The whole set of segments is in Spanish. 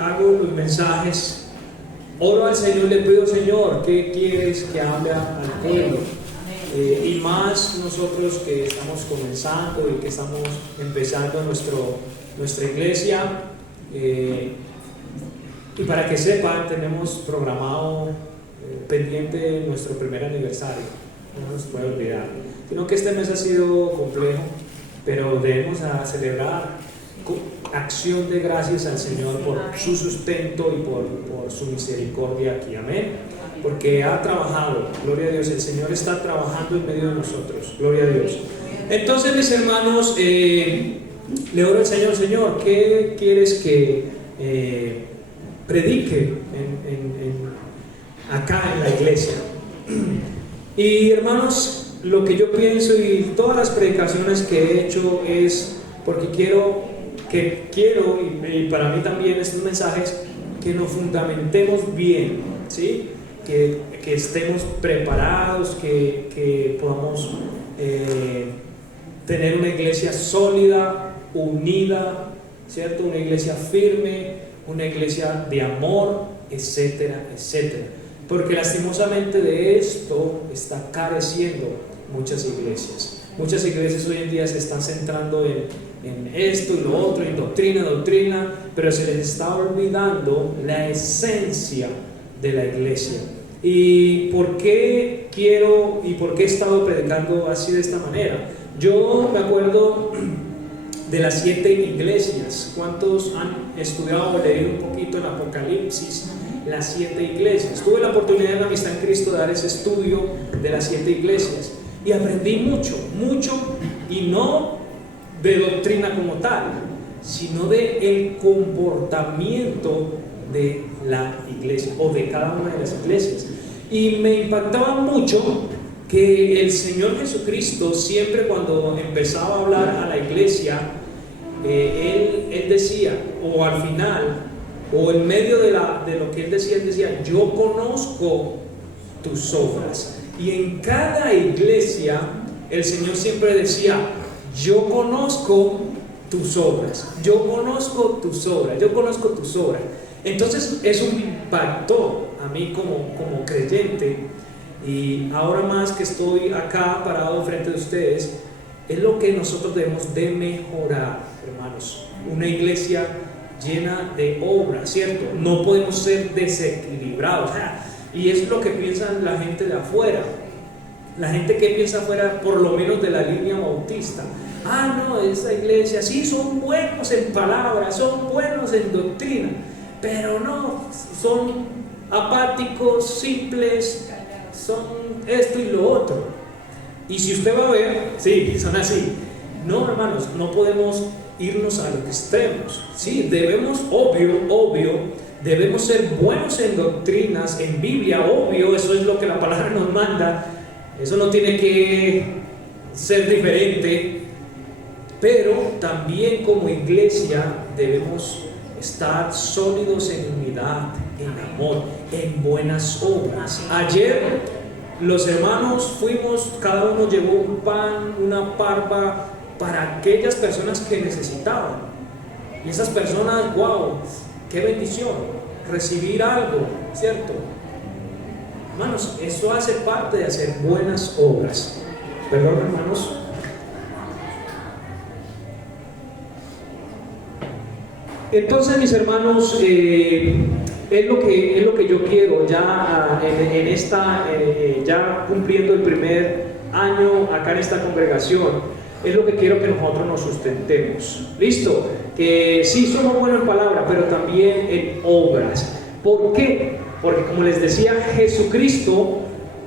hago los mensajes, oro al Señor, le pido, Señor, ¿qué quieres que hable al pueblo? Y más nosotros que estamos comenzando y que estamos empezando nuestra iglesia. Y para que sepan, tenemos programado pendiente nuestro primer aniversario, no nos puede olvidar, sino que este mes ha sido complejo, pero debemos celebrar con acción de gracias al Señor por su sustento y por su misericordia aquí, amén, porque ha trabajado, gloria a Dios, el Señor está trabajando en medio de nosotros, gloria a Dios. Entonces, mis hermanos, le oro al Señor, Señor, ¿qué quieres que predique acá en la iglesia? Y hermanos, lo que yo pienso y todas las predicaciones que he hecho es porque quiero y para mí también estos mensajes, que nos fundamentemos bien, ¿sí? Que estemos preparados, que podamos tener una iglesia sólida, unida, ¿cierto? Una iglesia firme, una iglesia de amor, etcétera, etcétera. Porque lastimosamente de esto está careciendo muchas iglesias. Muchas iglesias hoy en día se están centrando en esto y lo otro, en doctrina, pero se les está olvidando la esencia de la iglesia. ¿Y por qué he estado predicando así de esta manera? Yo me acuerdo de las 7 iglesias. ¿Cuántos han estudiado o leído un poquito en Apocalipsis? Las 7 iglesias. Tuve la oportunidad en Amistad en Cristo de dar ese estudio de las 7 iglesias y aprendí mucho, y no de doctrina como tal, sino de el comportamiento de la iglesia o de cada una de las iglesias. Y me impactaba mucho que el Señor Jesucristo siempre, cuando empezaba a hablar a la iglesia, él decía, o al final, o en medio de lo que él decía, yo conozco tus obras. Y en cada iglesia el Señor siempre decía, yo conozco tus obras, yo conozco tus obras, yo conozco tus obras. Entonces eso me impactó a mí como creyente, y ahora más que estoy acá parado frente de ustedes, es lo que nosotros debemos de mejorar, hermanos. Una iglesia llena de obras, ¿cierto? No podemos ser desequilibrados. Y es lo que piensan la gente de afuera. La gente que piensa afuera, por lo menos de la línea bautista. No, esa iglesia sí son buenos en palabras, son buenos en doctrina, pero no, son apáticos, simples, son esto y lo otro. Y si usted va a ver, sí, son así. No, hermanos, no podemos irnos a los extremos. Sí, debemos, obvio, debemos ser buenos en doctrinas, en Biblia, obvio, eso es lo que la palabra nos manda. Eso no tiene que ser diferente, pero también como iglesia debemos estar sólidos en unidad, en amor, en buenas obras. Ayer los hermanos fuimos, cada uno llevó un pan, una parva para aquellas personas que necesitaban. Y esas personas, wow, qué bendición, recibir algo, ¿cierto? Hermanos, eso hace parte de hacer buenas obras. Perdón, hermanos. Entonces, mis hermanos, es lo que yo quiero ya en esta, ya cumpliendo el primer año acá en esta congregación, es lo que quiero que nosotros nos sustentemos. ¿Listo? Que sí somos buenos en palabra, pero también en obras. ¿Por qué? Porque, como les decía, Jesucristo,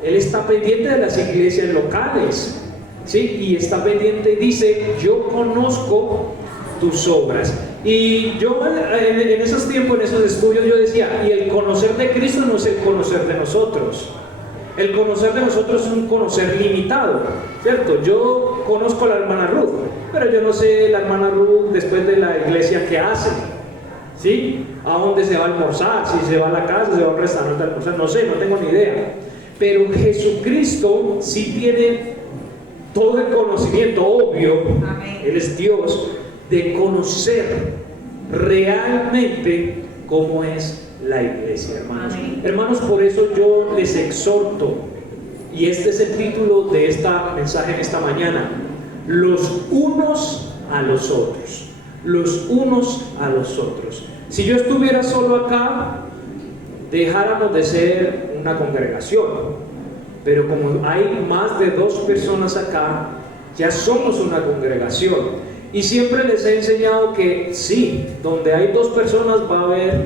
Él está pendiente de las iglesias locales, ¿sí? Y está pendiente, dice, yo conozco tus obras. Y yo en esos tiempos, en esos estudios, yo decía, y el conocer de Cristo no es el conocer de nosotros. El conocer de nosotros es un conocer limitado, ¿cierto? Yo conozco a la hermana Ruth, pero yo no sé la hermana Ruth después de la iglesia qué hace, ¿sí? ¿A dónde se va a almorzar? Si se va a la casa, se va a un restaurante a almorzar, no sé, no tengo ni idea. Pero Jesucristo sí tiene todo el conocimiento, obvio, Amén. Él es Dios, de conocer realmente cómo es la iglesia, hermanos. Amén. Hermanos, por eso yo les exhorto, y este es el título de esta mensaje en esta mañana: los unos a los otros. Los unos a los otros. Si yo estuviera solo acá, dejáramos de ser una congregación, pero como hay más de 2 personas acá, ya somos una congregación. Y siempre les he enseñado que sí, donde hay 2 personas va a haber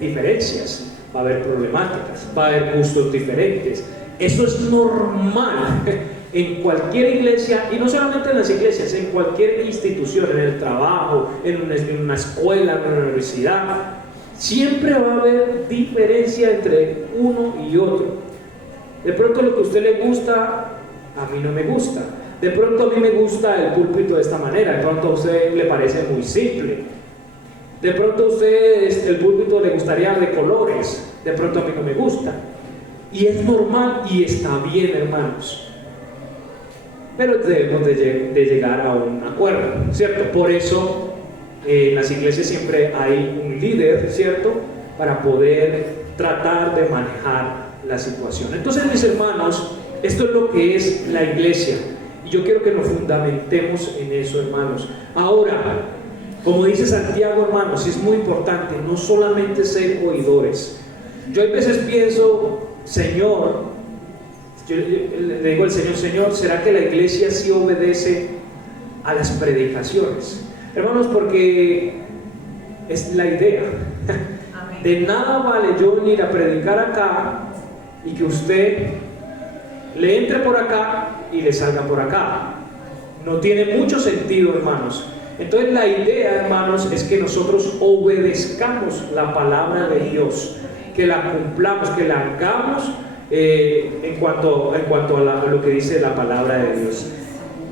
diferencias, va a haber problemáticas, va a haber gustos diferentes. Eso es normal en cualquier iglesia, y no solamente en las iglesias, en cualquier institución, en el trabajo, en una escuela, en una universidad. Siempre va a haber diferencia entre uno y otro. De pronto lo que a usted le gusta, a mí no me gusta. De pronto a mí me gusta el púlpito de esta manera, de pronto a usted le parece muy simple. De pronto a usted el púlpito le gustaría de colores, de pronto a mí no me gusta. Y es normal y está bien, hermanos. Pero debemos de llegar a un acuerdo, ¿cierto? Por eso en las iglesias siempre hay un líder, ¿cierto? Para poder tratar de manejar la situación. Entonces, mis hermanos, esto es lo que es la iglesia. Y yo quiero que nos fundamentemos en eso, hermanos. Ahora, como dice Santiago, hermanos, es muy importante no solamente ser oidores. Yo a veces pienso, Señor, yo le digo al Señor, Señor, ¿será que la iglesia sí obedece a las predicaciones? Hermanos, porque es la idea. De nada vale yo venir a predicar acá y que usted le entre por acá y le salga por acá. No tiene mucho sentido, hermanos. Entonces la idea, hermanos, es que nosotros obedezcamos la palabra de Dios, que la cumplamos, que la hagamos en cuanto a lo que dice la palabra de Dios.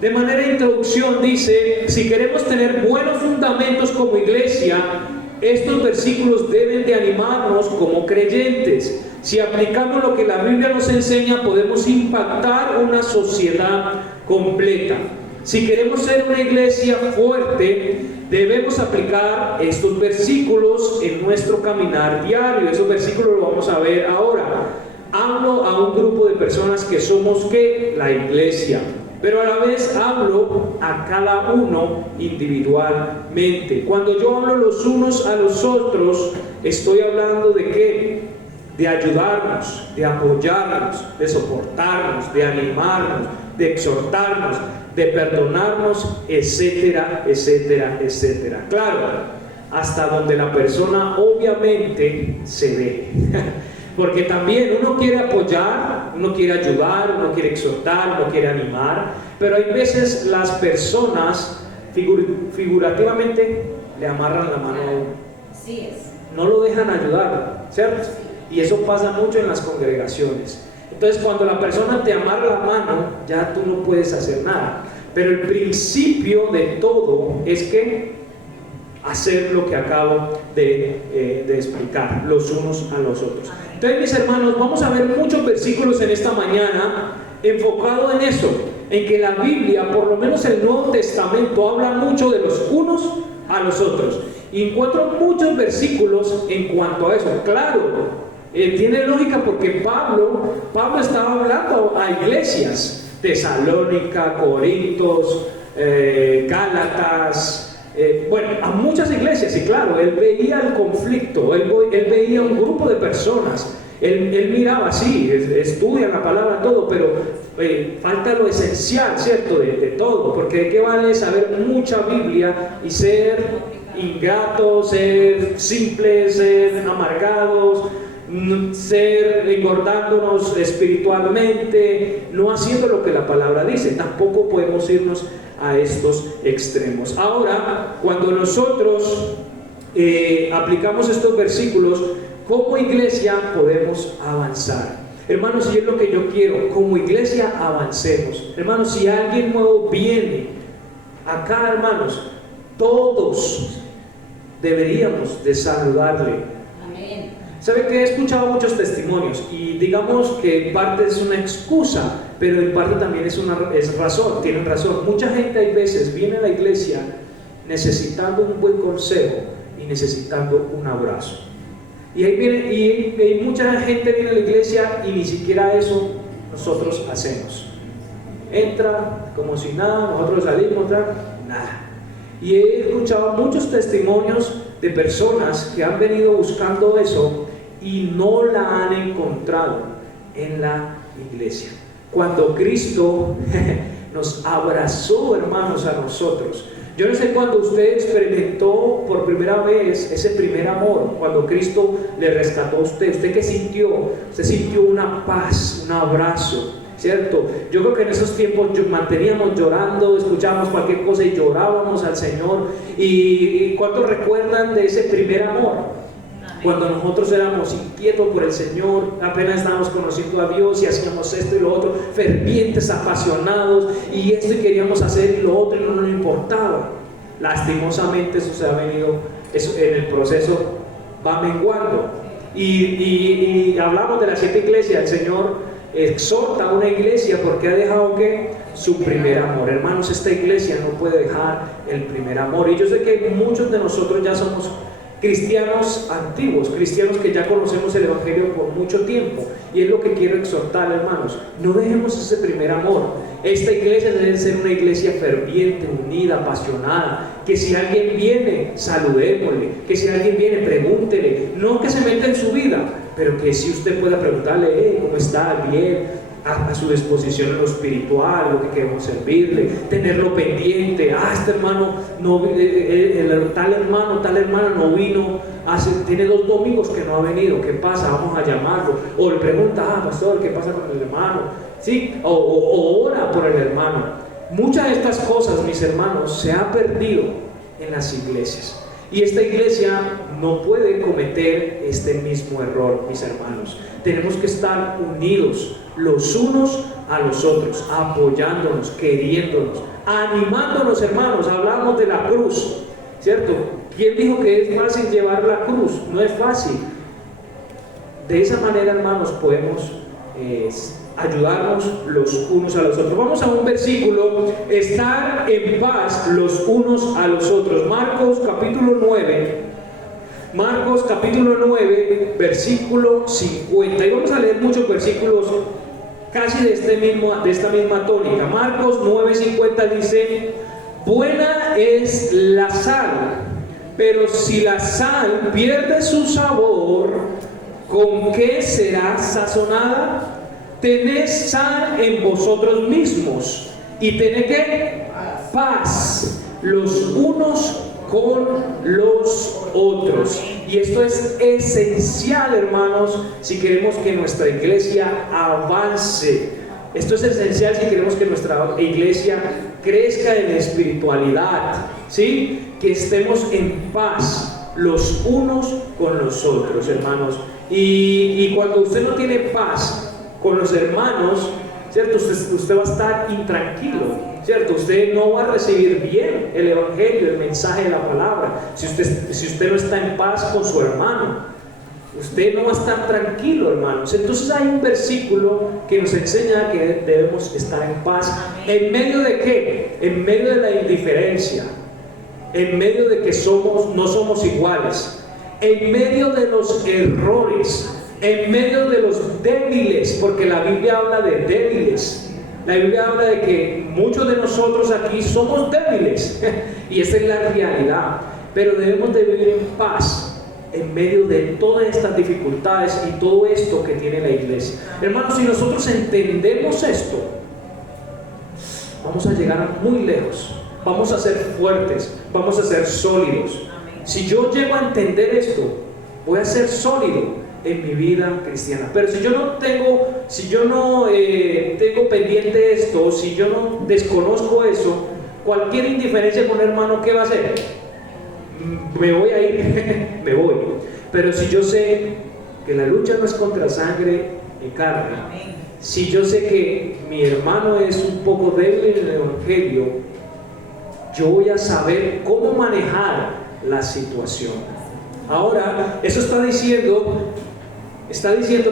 De manera de introducción dice, si queremos tener buenos fundamentos como iglesia, estos versículos deben de animarnos como creyentes. Si aplicamos lo que la Biblia nos enseña, podemos impactar una sociedad completa. Si queremos ser una iglesia fuerte, debemos aplicar estos versículos en nuestro caminar diario. Esos versículos los vamos a ver ahora. Hablo a un grupo de personas que somos ¿qué? La iglesia. Pero a la vez hablo a cada uno individualmente. Cuando yo hablo los unos a los otros, estoy hablando de ¿qué? De ayudarnos, de apoyarnos, de soportarnos, de animarnos, de exhortarnos, de perdonarnos, etcétera, etcétera, etcétera. Claro, hasta donde la persona obviamente se ve. Porque también uno quiere apoyar, uno quiere ayudar, uno quiere exhortar, uno quiere animar, pero hay veces las personas figurativamente le amarran la mano a uno. Sí es. No lo dejan ayudar, ¿cierto? Y eso pasa mucho en las congregaciones. Entonces, cuando la persona te amarra la mano, ya tú no puedes hacer nada. Pero el principio de todo es que hacer lo que acabo de explicar, los unos a los otros. Entonces, mis hermanos, vamos a ver muchos versículos en esta mañana enfocado en eso, en que la Biblia, por lo menos el Nuevo Testamento, habla mucho de los unos a los otros. Y encuentro muchos versículos en cuanto a eso. Claro, tiene lógica porque Pablo estaba hablando a iglesias, Tesalónica, Corintios, Gálatas, bueno, a muchas iglesias, y claro, él veía el conflicto, él veía un grupo de personas, él miraba así, estudia la palabra, todo, pero falta lo esencial, ¿cierto? De todo, porque ¿de qué vale saber mucha Biblia y ser ingratos, ser simples, ser amargados, ser engordándonos espiritualmente, no haciendo lo que la palabra dice? Tampoco podemos irnos a estos extremos. Ahora, cuando nosotros aplicamos estos versículos, como iglesia podemos avanzar. Hermanos, y es lo que yo quiero, como iglesia avancemos. Hermanos, si alguien nuevo viene acá, hermanos, todos deberíamos de saludarle. Amén. ¿Sabe que he escuchado muchos testimonios? Y digamos que en parte es una excusa, pero en parte también es razón, tienen razón. Mucha gente hay veces viene a la iglesia necesitando un buen consejo necesitando un abrazo. Y ahí viene, y mucha gente viene a la iglesia y ni siquiera eso nosotros hacemos. Entra como si nada, nosotros salimos, nada. Y he escuchado muchos testimonios de personas que han venido buscando eso y no la han encontrado en la iglesia. Cuando Cristo nos abrazó, hermanos, a nosotros. Yo no sé cuándo usted experimentó por primera vez ese primer amor, cuando Cristo le rescató a usted. ¿Usted qué sintió? Usted sintió una paz, un abrazo, ¿cierto? Yo creo que en esos tiempos manteníamos llorando, escuchábamos cualquier cosa y llorábamos al Señor. ¿Y cuántos recuerdan de ese primer amor? Cuando nosotros éramos inquietos por el Señor, apenas estábamos conociendo a Dios y hacíamos esto y lo otro, fervientes, apasionados, y esto y queríamos hacer y lo otro y no nos importaba. Lastimosamente eso se ha venido, eso en el proceso va menguando. Y hablamos de las 7 iglesias. El Señor exhorta a una iglesia porque ha dejado que su primer amor. Hermanos, esta iglesia no puede dejar el primer amor. Y yo sé que muchos de nosotros ya somos cristianos antiguos, cristianos que ya conocemos el Evangelio por mucho tiempo, y es lo que quiero exhortar, hermanos: no dejemos ese primer amor. Esta iglesia debe ser una iglesia ferviente, unida, apasionada, que si alguien viene, saludémosle, que si alguien viene, pregúntele, no que se meta en su vida, pero que si usted pueda preguntarle, ¿cómo está? Bien, a su disposición en lo espiritual, lo que queremos servirle, tenerlo pendiente. Este hermano no, tal hermana no vino, tiene 2 domingos que no ha venido, ¿qué pasa? Vamos a llamarlo. O le pregunta, pastor, ¿qué pasa con el hermano? ¿Sí? O ora por el hermano. Muchas de estas cosas, mis hermanos, se han perdido en las iglesias. Y esta iglesia no puede cometer este mismo error, mis hermanos. Tenemos que estar unidos los unos a los otros, apoyándonos, queriéndonos, animándonos, hermanos. Hablamos de la cruz, ¿cierto? ¿Quién dijo que es fácil llevar la cruz? No es fácil. De esa manera, hermanos, podemos ayudarnos los unos a los otros. Vamos a un versículo: estar en paz los unos a los otros. Marcos capítulo 9, versículo 50. Y vamos a leer muchos versículos casi de esta misma tónica. Marcos 9:50 dice: buena es la sal, pero si la sal pierde su sabor, ¿con qué será sazonada? Tened sal en vosotros mismos y tened ¿qué? Paz los unos con los otros. Y esto es esencial, hermanos, si queremos que nuestra iglesia avance. Esto es esencial si queremos que nuestra iglesia crezca en espiritualidad, ¿sí? Que estemos en paz los unos con los otros, hermanos. Y cuando usted no tiene paz con los hermanos, ¿cierto? Usted va a estar intranquilo, ¿cierto? Usted no va a recibir bien el Evangelio, el mensaje de la palabra. Si usted no está en paz con su hermano, usted no va a estar tranquilo, hermanos. Entonces hay un versículo que nos enseña que debemos estar en paz. ¿En medio de qué? En medio de la indiferencia, en medio de que no somos iguales, en medio de los errores, en medio de los débiles, porque la Biblia habla de débiles. La Biblia habla de que muchos de nosotros aquí somos débiles y esa es la realidad, pero debemos de vivir en paz en medio de todas estas dificultades y todo esto que tiene la iglesia. Hermanos, si nosotros entendemos esto, vamos a llegar muy lejos, vamos a ser fuertes, vamos a ser sólidos. Si yo llego a entender esto, voy a ser sólido en mi vida cristiana. Pero si yo no tengo pendiente esto, si yo no desconozco eso, cualquier indiferencia con un hermano, ¿qué va a hacer? Me voy a ir, me voy. Pero si yo sé que la lucha no es contra sangre y carne, si yo sé que mi hermano es un poco débil en el Evangelio, yo voy a saber cómo manejar la situación. Ahora, eso está diciendo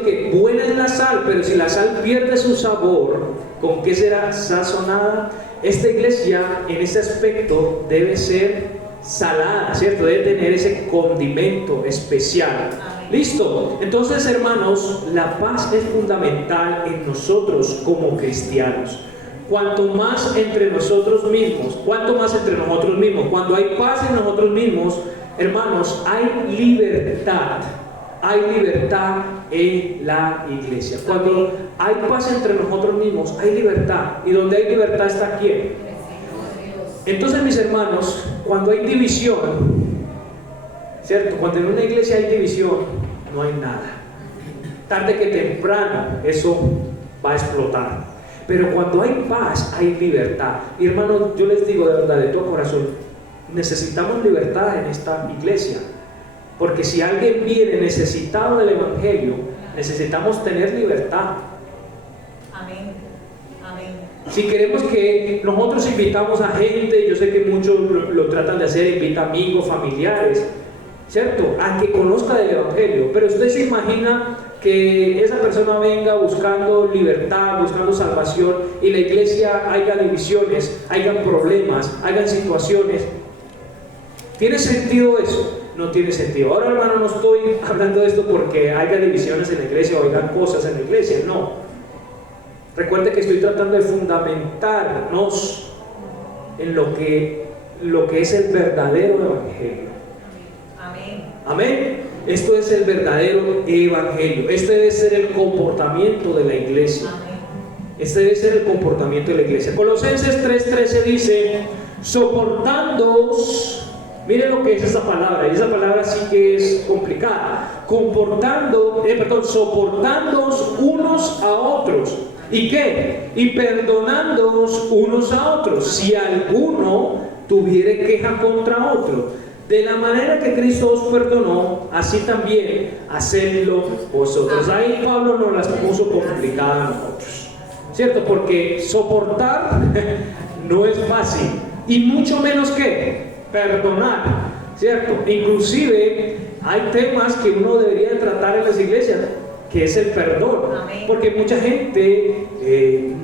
que buena es la sal, pero si la sal pierde su sabor, ¿con qué será sazonada? Esta iglesia en ese aspecto debe ser salada, ¿cierto? Debe tener ese condimento especial. Listo. Entonces, hermanos, la paz es fundamental en nosotros como cristianos. Cuanto más entre nosotros mismos, cuando hay paz en nosotros mismos, hermanos, hay libertad. Hay libertad en la iglesia. Cuando hay paz entre nosotros mismos, hay libertad. Y donde hay libertad está ¿quién? Entonces, mis hermanos, cuando hay división, ¿cierto? Cuando en una iglesia hay división, no hay nada. Tarde que temprano eso va a explotar. Pero cuando hay paz, hay libertad. Y hermanos, yo les digo de verdad, de todo corazón, necesitamos libertad en esta iglesia. Porque si alguien viene necesitado del Evangelio, necesitamos tener libertad. Amén. Amén. Si queremos que nosotros invitamos a gente, yo sé que muchos lo tratan de hacer, invita amigos, familiares, ¿cierto? A que conozca del Evangelio. Pero usted se imagina que esa persona venga buscando libertad, buscando salvación, y la iglesia haya divisiones, hayan problemas, hayan situaciones. ¿Tiene sentido eso? No tiene sentido. Ahora, hermano, no estoy hablando de esto porque haya divisiones en la iglesia o haya cosas en la iglesia, no. Recuerde que estoy tratando de fundamentarnos en lo que es el verdadero evangelio. Amén. Amén. Esto es el verdadero evangelio. Este debe ser el comportamiento de la iglesia. Amén. Este debe ser el comportamiento de la iglesia. Colosenses 3:13 dice: soportándoos. Miren lo que es esa palabra, y esa palabra sí que es complicada. Soportándoos unos a otros. ¿Y qué? Y perdonándoos unos a otros, si alguno tuviere queja contra otro. De la manera que Cristo os perdonó, así también hacedlo vosotros. Ahí Pablo nos las puso complicadas a nosotros, ¿cierto? Porque soportar no es fácil, y mucho menos que perdonar, ¿cierto? Inclusive hay temas que uno debería tratar en las iglesias, que es el perdón. Amén. Porque mucha gente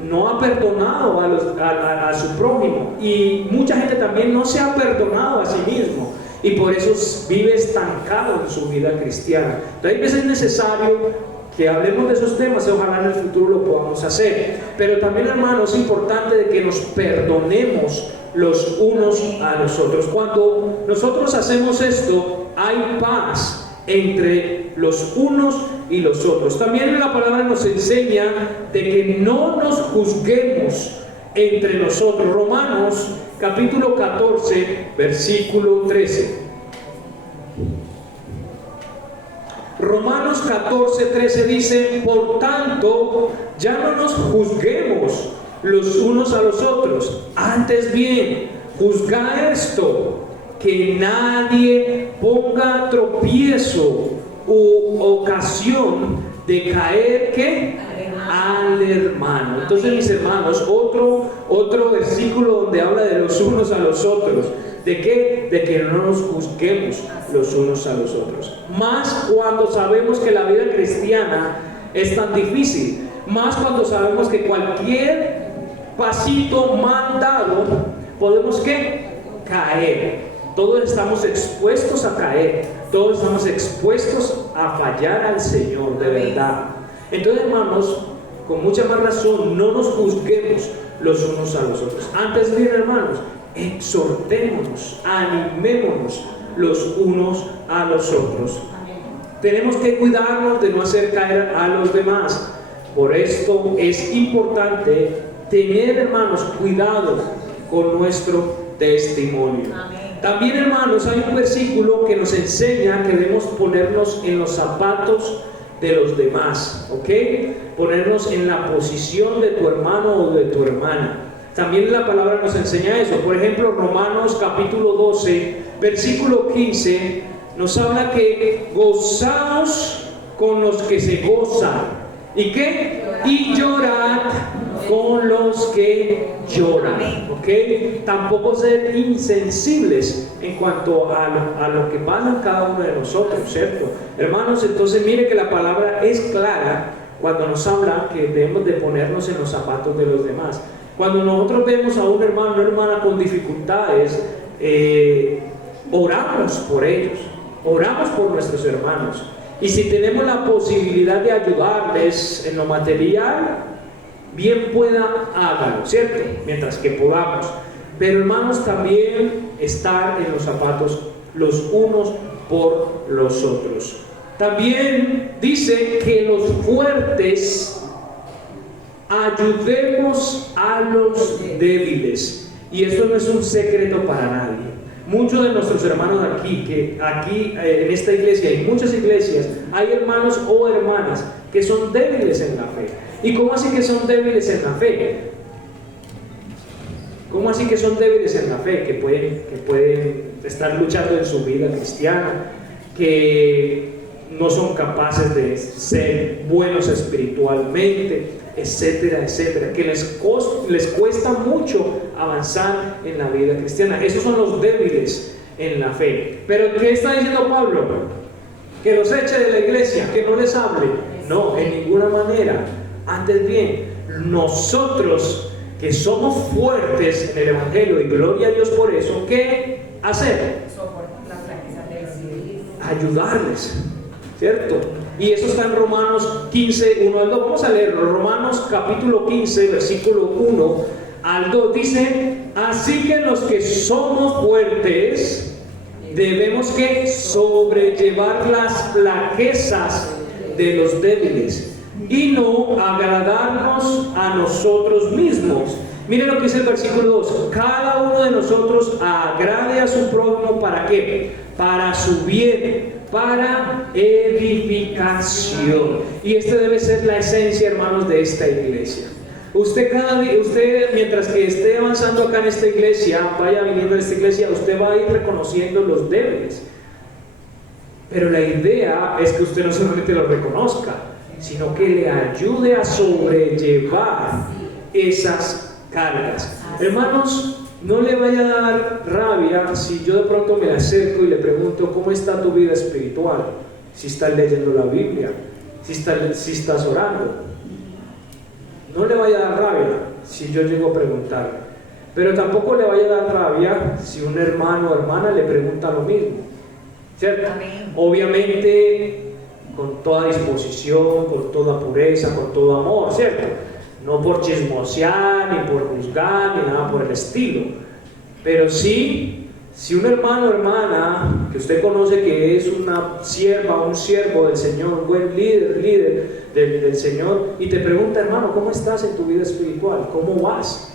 no ha perdonado a su prójimo, y mucha gente también no se ha perdonado a sí mismo, y por eso vive estancado en su vida cristiana. Entonces, a veces es necesario que hablemos de esos temas, y ojalá en el futuro lo podamos hacer. Pero también, hermanos, es importante de que nos perdonemos los unos a los otros. Cuando nosotros hacemos esto, hay paz entre los unos y los otros. También la palabra nos enseña de que no nos juzguemos entre nosotros. Romanos capítulo 14 versículo 13. Romanos 14:13 dice: por tanto, ya no nos juzguemos los unos a los otros, antes bien, juzgad esto, que nadie ponga tropiezo u ocasión de caer ¿qué? Al hermano. Entonces, mis hermanos, otro versículo donde habla de los unos a los otros. ¿De qué? De que no nos juzguemos los unos a los otros. Más cuando sabemos que la vida cristiana es tan difícil. Más cuando sabemos que cualquier pasito mal dado podemos ¿qué? Caer. Todos estamos expuestos a caer. Todos estamos expuestos a fallar al Señor, de verdad. Entonces, hermanos, con mucha más razón, no nos juzguemos los unos a los otros. Antes bien, hermanos, exhortémonos, animémonos los unos a los otros. Tenemos que cuidarnos de no hacer caer a los demás. Por esto es importante tener, hermanos, cuidado con nuestro testimonio. También, hermanos, hay un versículo que nos enseña que debemos ponernos en los zapatos de los demás, ¿ok? Ponernos en la posición de tu hermano o de tu hermana. También la palabra nos enseña eso. Por ejemplo, Romanos capítulo 12, versículo 15, nos habla que gozaos con los que se gozan. ¿Y qué? Y llorad con los que lloran. ¿Ok? Tampoco ser insensibles en cuanto a lo que pasa cada uno de nosotros, ¿cierto? Hermanos, entonces mire que la palabra es clara cuando nos habla que debemos de ponernos en los zapatos de los demás. Cuando nosotros vemos a un hermano o una hermana con dificultades, oramos por ellos, oramos por nuestros hermanos. Y si tenemos la posibilidad de ayudarles en lo material, bien pueda, hágalo, ¿cierto? Mientras que podamos. Pero hermanos, también estar en los zapatos los unos por los otros. También dice que los fuertes ayudemos a los débiles. Y esto no es un secreto para nadie. Muchos de nuestros hermanos aquí en esta iglesia y muchas iglesias, hay hermanos o hermanas que son débiles en la fe. ¿Y cómo así que son débiles en la fe? ¿Cómo así que son débiles en la fe? Que pueden estar luchando en su vida cristiana, que no son capaces de ser buenos espiritualmente, etcétera, etcétera, que les cuesta mucho avanzar en la vida cristiana. Esos son los débiles en la fe. Pero ¿qué está diciendo Pablo? Que los eche de la iglesia, que no les hable. No, en ninguna manera. Antes bien, nosotros que somos fuertes en el Evangelio, y gloria a Dios por eso, ¿qué hacer? Ayudarles, ¿cierto? Y eso está en Romanos 15, 1 al 2. Vamos a leerlo. Romanos capítulo 15, versículo 1 al 2. Dice: así que los que somos fuertes debemos que sobrellevar las flaquezas de los débiles y no agradarnos a nosotros mismos. Miren lo que dice el versículo 2: cada uno de nosotros agrade a su prójimo. ¿Para qué? Para su bien, para edificación. Y esta debe ser la esencia, hermanos, de esta iglesia. Usted mientras que esté avanzando acá en esta iglesia, vaya viniendo a esta iglesia, usted va a ir reconociendo los débiles. Pero la idea es que usted no solamente lo reconozca, sino que le ayude a sobrellevar esas cargas. Hermanos, no le vaya a dar rabia si yo de pronto me acerco y le pregunto: ¿cómo está tu vida espiritual? Si estás leyendo la Biblia, si estás orando. No le vaya a dar rabia si yo llego a preguntar. Pero tampoco le vaya a dar rabia si un hermano o hermana le pregunta lo mismo, ¿cierto? Amén. Obviamente con toda disposición, con toda pureza, con todo amor, ¿cierto? No por chismosear, ni por juzgar, ni nada por el estilo. Pero sí, si un hermano o hermana que usted conoce que es una sierva o un siervo del Señor, un buen líder del Señor, y te pregunta: hermano, ¿cómo estás en tu vida espiritual? ¿Cómo vas?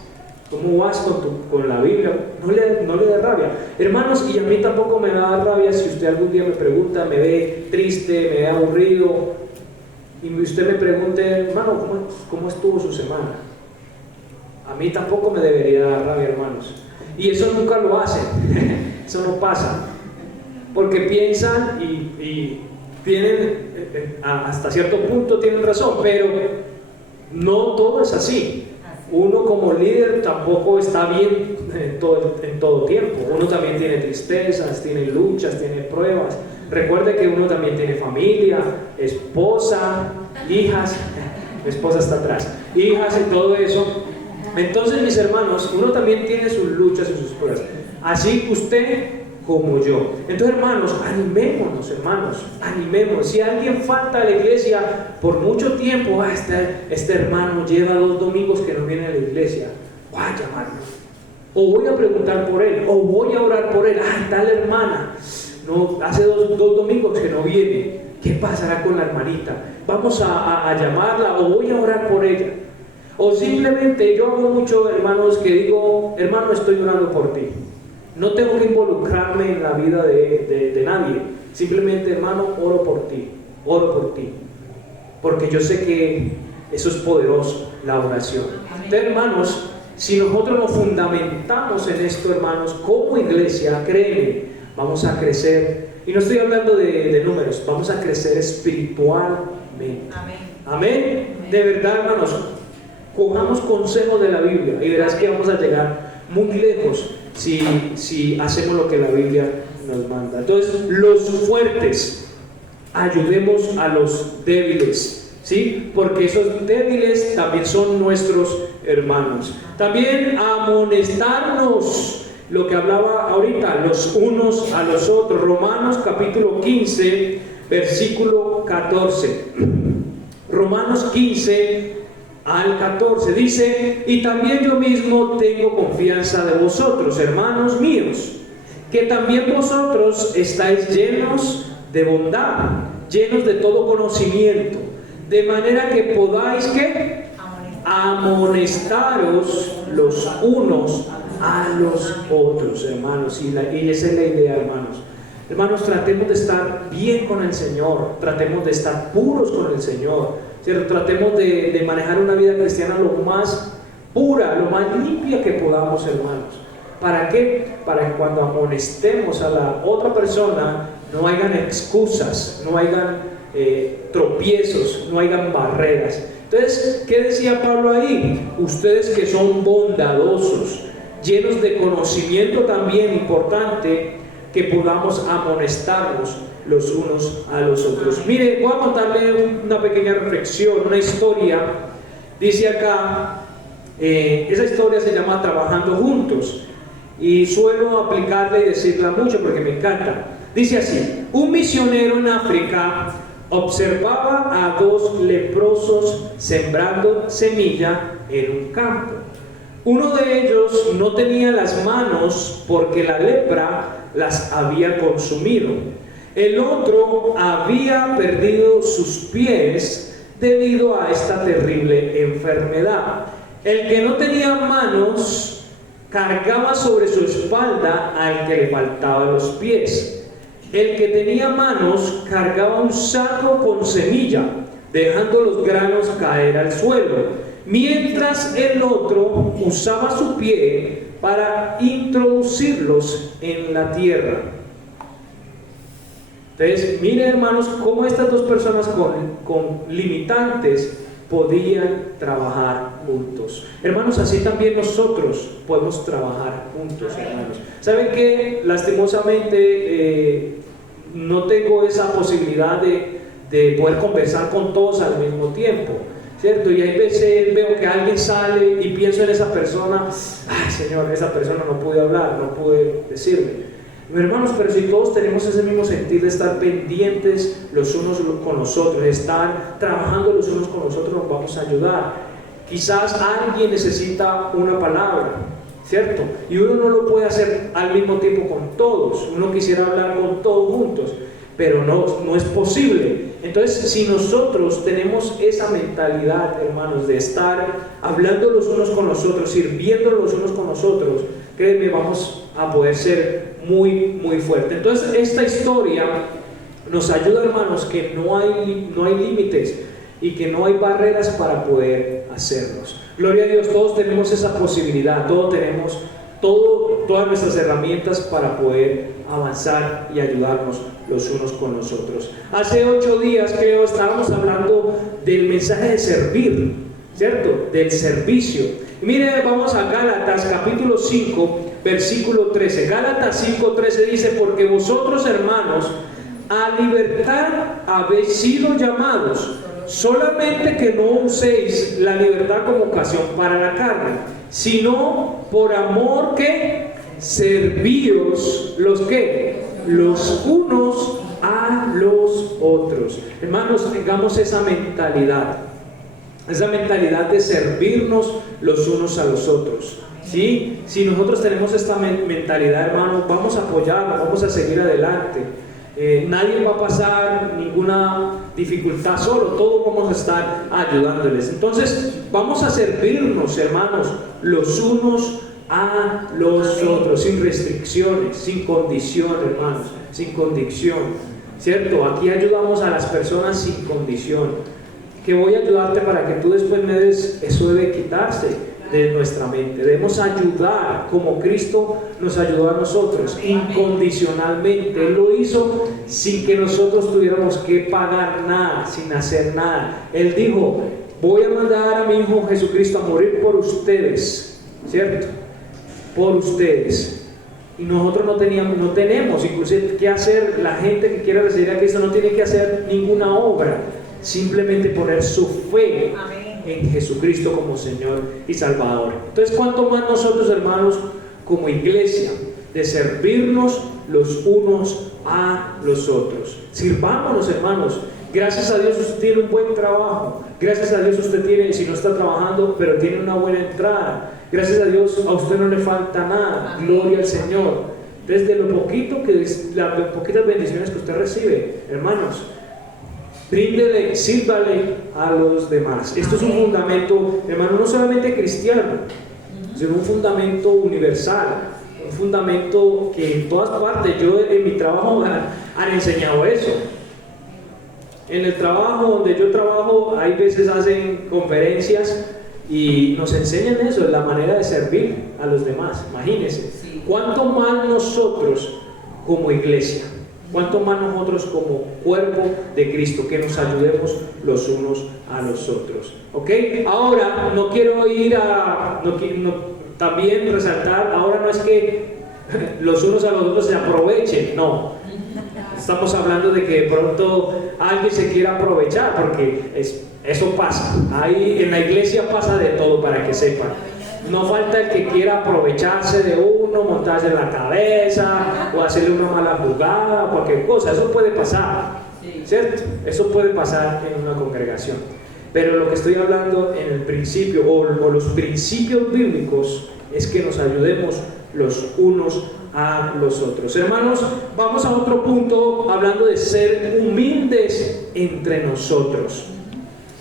¿Cómo vas con la Biblia? No le dé rabia. Hermanos, y a mí tampoco me da rabia si usted algún día me pregunta, me ve triste, me ve aburrido, y usted me pregunte: hermano, ¿cómo estuvo su semana? A mí tampoco me debería dar rabia, hermanos. Y eso nunca lo hacen. Eso no pasa. Porque piensan y tienen, hasta cierto punto tienen razón, pero no todo es así. Uno como líder tampoco está bien en todo tiempo. Uno también tiene tristezas, tiene luchas, tiene pruebas. Recuerde que uno también tiene familia, esposa, hijas. Mi esposa está atrás. Hijas y todo eso. Entonces, mis hermanos, uno también tiene sus luchas y sus pruebas. Así usted como yo. Entonces, hermanos, animémonos, animémonos. Si alguien falta a la iglesia por mucho tiempo, este hermano lleva 2 domingos que no viene a la iglesia, voy a llamarlo, o voy a preguntar por él, o voy a orar por él. Tal hermana, no, hace dos domingos que no viene, ¿qué pasará con la hermanita? Vamos a llamarla, o voy a orar por ella. O simplemente, yo hago mucho, hermanos, que digo: hermano, estoy orando por ti. No tengo que involucrarme en la vida de nadie. Simplemente, hermano, oro por ti. Porque yo sé que eso es poderoso, la oración. Entonces, hermanos, si nosotros nos fundamentamos en esto, hermanos, como iglesia, créeme, vamos a crecer. Y no estoy hablando de números, vamos a crecer espiritualmente. Amén. De verdad, hermanos, cojamos consejos de la Biblia y verás que vamos a llegar muy lejos si hacemos lo que la Biblia nos manda. Entonces, los fuertes, ayudemos a los débiles, ¿sí? Porque esos débiles también son nuestros hermanos. También amonestarnos lo que hablaba ahorita, los unos a los otros. Romanos capítulo 15, versículo 14. Romanos 15 al 14 dice: y también yo mismo tengo confianza de vosotros, hermanos míos, que también vosotros estáis llenos de bondad, llenos de todo conocimiento, de manera que podáis ¿qué? Amonestaros los unos a los otros, hermanos. Y esa es la idea, hermanos. Hermanos, tratemos de estar bien con el Señor, tratemos de estar puros con el Señor, ¿cierto? Tratemos de manejar una vida cristiana lo más pura, lo más limpia que podamos, hermanos. ¿Para qué? Para que cuando amonestemos a la otra persona no hayan excusas, no hayan tropiezos, no hayan barreras. Entonces, ¿qué decía Pablo ahí? Ustedes que son bondadosos, llenos de conocimiento también importante, que podamos amonestarnos los unos a los otros. Mire, voy a contarle una pequeña reflexión, una historia. Dice acá, esa historia se llama Trabajando Juntos, y suelo aplicarla y decirla mucho porque me encanta. Dice así: un misionero en África observaba a dos leprosos sembrando semilla en un campo. Uno de ellos no tenía las manos porque la lepra las había consumido. El otro había perdido sus pies debido a esta terrible enfermedad. El que no tenía manos cargaba sobre su espalda al que le faltaban los pies. El que tenía manos cargaba un saco con semilla, dejando los granos caer al suelo, mientras el otro usaba su pie para introducirlos en la tierra. Entonces, miren, hermanos, cómo estas dos personas con limitantes podían trabajar juntos. Hermanos, así también nosotros podemos trabajar juntos, hermanos. ¿Saben qué? Lastimosamente no tengo esa posibilidad de poder conversar con todos al mismo tiempo, ¿cierto? Y hay veces veo que alguien sale y pienso en esa persona: ay, Señor, esa persona no pude hablar, no pude decirle. Hermanos, pero si todos tenemos ese mismo sentir de estar pendientes los unos con los otros, de estar trabajando los unos con los otros, nos vamos a ayudar. Quizás alguien necesita una palabra, ¿cierto? Y uno no lo puede hacer al mismo tiempo con todos. Uno quisiera hablar con todos juntos, pero no es posible. Entonces, si nosotros tenemos esa mentalidad, hermanos, de estar hablando los unos con los otros, sirviendo los unos con los otros, créanme, vamos a poder ser muy, muy fuertes. Entonces, esta historia nos ayuda, hermanos, que no hay límites y que no hay barreras para poder hacerlos. Gloria a Dios, todos tenemos esa posibilidad, todos tenemos todas nuestras herramientas para poder avanzar y ayudarnos los unos con los otros. Hace 8 días, creo, estábamos hablando del mensaje de servir, ¿cierto? Del servicio. Y mire, vamos a Gálatas capítulo 5, versículo 13. Gálatas 5:13 dice: porque vosotros, hermanos, a libertad habéis sido llamados, solamente que no uséis la libertad como ocasión para la carne, sino por amor que servíos los que los unos a los otros. Hermanos, tengamos esa mentalidad de servirnos los unos a los otros, ¿sí? Si nosotros tenemos esta mentalidad, hermanos, vamos a apoyarnos, vamos a seguir adelante. Nadie va a pasar ninguna dificultad solo, todos vamos a estar ayudándoles. Entonces, vamos a servirnos, hermanos, los unos a los otros, sin restricciones, sin condición, hermanos, sin condición, ¿cierto? Aquí ayudamos a las personas sin condición. Que voy a ayudarte para que tú después me des, eso debe quitarse de nuestra mente. Debemos ayudar como Cristo nos ayudó a nosotros, incondicionalmente. Él lo hizo sin que nosotros tuviéramos que pagar nada, sin hacer nada. Él dijo: voy a mandar a mi Hijo Jesucristo a morir por ustedes, ¿cierto? Por ustedes. Y nosotros no tenemos inclusive qué hacer. La gente que quiere recibir a Cristo no tiene que hacer ninguna obra, simplemente poner su fe en Jesucristo como Señor y Salvador. Entonces, ¿cuánto más nosotros, hermanos, como iglesia, de servirnos los unos a los otros. Sirvámonos, hermanos. Gracias a Dios usted tiene un buen trabajo. Gracias a Dios usted tiene, si no está trabajando, pero tiene una buena entrada. Gracias a Dios a usted no le falta nada. Gloria al Señor. Desde lo poquito las poquitas bendiciones que usted recibe, hermanos, bríndele, sírvale a los demás. Esto es un fundamento, hermano, no solamente cristiano, sino un fundamento universal, un fundamento que en todas partes, yo en mi trabajo han enseñado eso. En el trabajo donde yo trabajo, hay veces hacen conferencias y nos enseñan eso, la manera de servir a los demás. Imagínense, cuánto más nosotros como iglesia, cuánto más nosotros como cuerpo de Cristo, que nos ayudemos los unos a los otros. ¿Ok? Ahora, no quiero ir a... también resaltar, ahora no es que los unos a los otros se aprovechen, no. Estamos hablando de que de pronto alguien se quiera aprovechar, porque eso pasa. Ahí en la iglesia pasa de todo, para que sepan. No falta el que quiera aprovecharse de uno, montarse en la cabeza o hacerle una mala jugada o cualquier cosa. Eso puede pasar, ¿cierto? Eso puede pasar en una congregación. Pero lo que estoy hablando en el principio, o los principios bíblicos, es que nos ayudemos los unos a los otros. Hermanos, vamos a otro punto, hablando de ser humildes entre nosotros.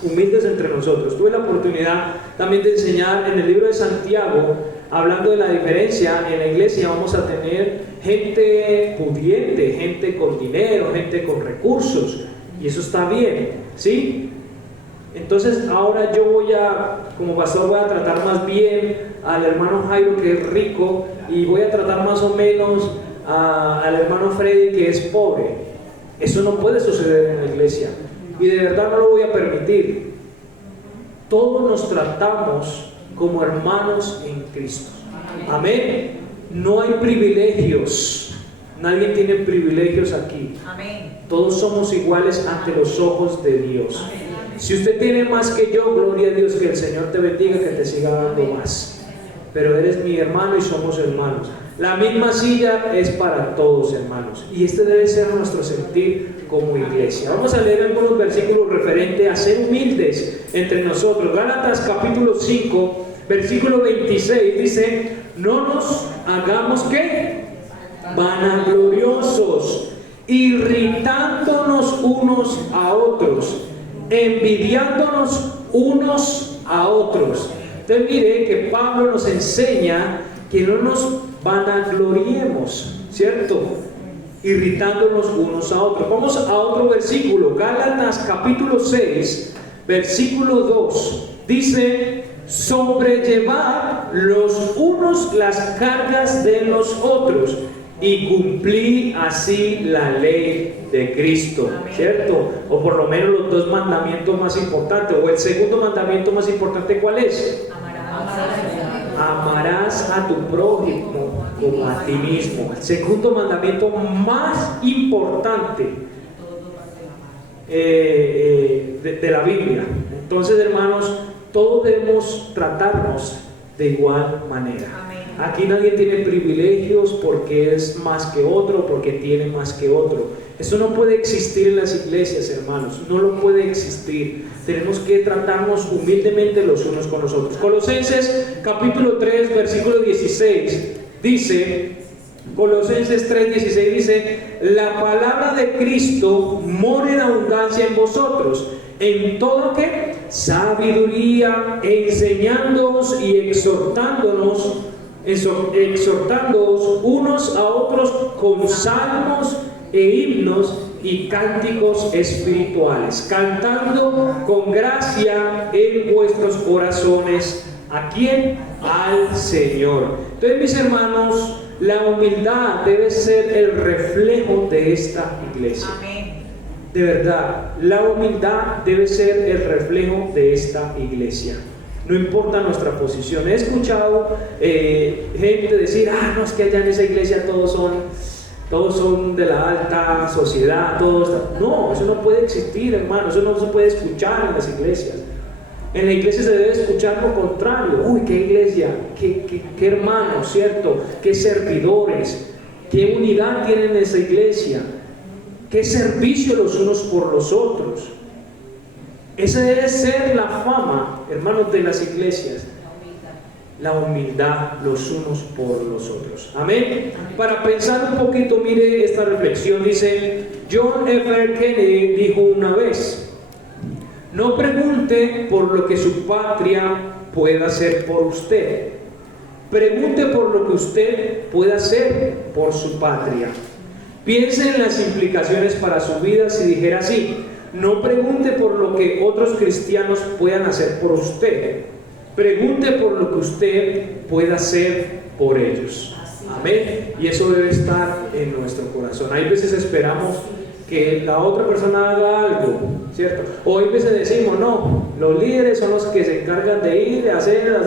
Humildes entre nosotros. Tuve la oportunidad también de enseñar en el libro de Santiago, hablando de la diferencia. En la iglesia vamos a tener gente pudiente, gente con dinero, gente con recursos, y eso está bien, ¿sí? Entonces ahora yo como pastor voy a tratar más bien al hermano Jairo, que es rico, y voy a tratar más o menos al hermano Freddy, que es pobre. Eso no puede suceder en la iglesia, y de verdad no lo voy a permitir. Todos nos tratamos como hermanos en Cristo. Amén. No hay privilegios. Nadie tiene privilegios aquí. Amén. Todos somos iguales ante los ojos de Dios. Si usted tiene más que yo, gloria a Dios, que el Señor te bendiga, que te siga dando más. Pero eres mi hermano y somos hermanos. La misma silla es para todos, hermanos. Y este debe ser nuestro sentir como iglesia. Vamos a leer algunos versículos referentes a ser humildes entre nosotros. Gálatas capítulo 5, versículo 26 dice: no nos hagamos ¿qué? Vanagloriosos, irritándonos unos a otros, envidiándonos unos a otros. Entonces mire que Pablo nos enseña que no nos vanagloriemos, ¿cierto? Irritándonos unos a otros. Vamos a otro versículo, Gálatas capítulo 6, versículo 2. Dice: sobrellevad los unos las cargas de los otros y cumplí así la ley de Cristo. Amén. ¿Cierto? O por lo menos los dos mandamientos más importantes, o el segundo mandamiento más importante, ¿cuál es? Amarás a tu prójimo como a ti mismo. El segundo mandamiento más importante de la Biblia. Entonces, hermanos, todos debemos tratarnos de igual manera. Amén. Aquí nadie tiene privilegios porque es más que otro, porque tiene más que otro. Eso no puede existir en las iglesias, hermanos. No lo puede existir. Tenemos que tratarnos humildemente los unos con los otros. Colosenses capítulo 3, versículo 16 dice, Colosenses 3:16 dice: la palabra de Cristo mora en abundancia en vosotros, en todo que sabiduría, enseñándoos y exhortándoos unos a otros con salmos e himnos y cánticos espirituales, cantando con gracia en vuestros corazones. ¿A quién? Al Señor. Entonces, mis hermanos, la humildad debe ser el reflejo de esta iglesia. Amén. De verdad, la humildad debe ser el reflejo de esta iglesia. No importa nuestra posición. He escuchado gente decir: no, es que allá en esa iglesia todos son de la alta sociedad, No, eso no puede existir, hermano. Eso no se puede escuchar en las iglesias. En la iglesia se debe escuchar lo contrario. Uy, qué iglesia, qué hermanos, ¿cierto? Qué servidores, qué unidad tienen en esa iglesia, qué servicio los unos por los otros. Esa debe ser la fama, hermanos, de las iglesias. La humildad los unos por los otros. Amén. Para pensar un poquito, mire esta reflexión. Dice John F. Kennedy, dijo una vez: no pregunte por lo que su patria pueda hacer por usted. Pregunte por lo que usted pueda hacer por su patria. Piense en las implicaciones para su vida si dijera así: no pregunte por lo que otros cristianos puedan hacer por usted. Pregunte por lo que usted pueda hacer por ellos. Amén. Y eso debe estar en nuestro corazón. Hay veces esperamos que la otra persona haga algo, ¿cierto? O hay veces decimos, no, los líderes son los que se encargan de ir, hacer.